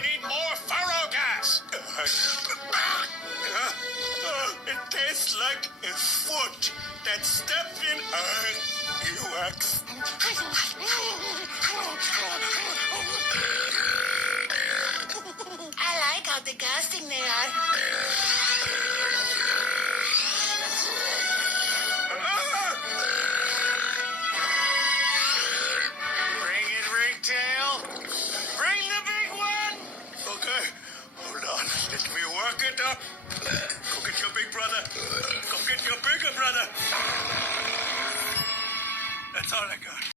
need more furrow gas. It tastes like a foot that stepped in earwax. I like how disgusting they are. Bring it, Ringtail. Bring the big one. Okay, hold on. Let me work it up. Go get your big brother. Go get your bigger brother. That's all I got.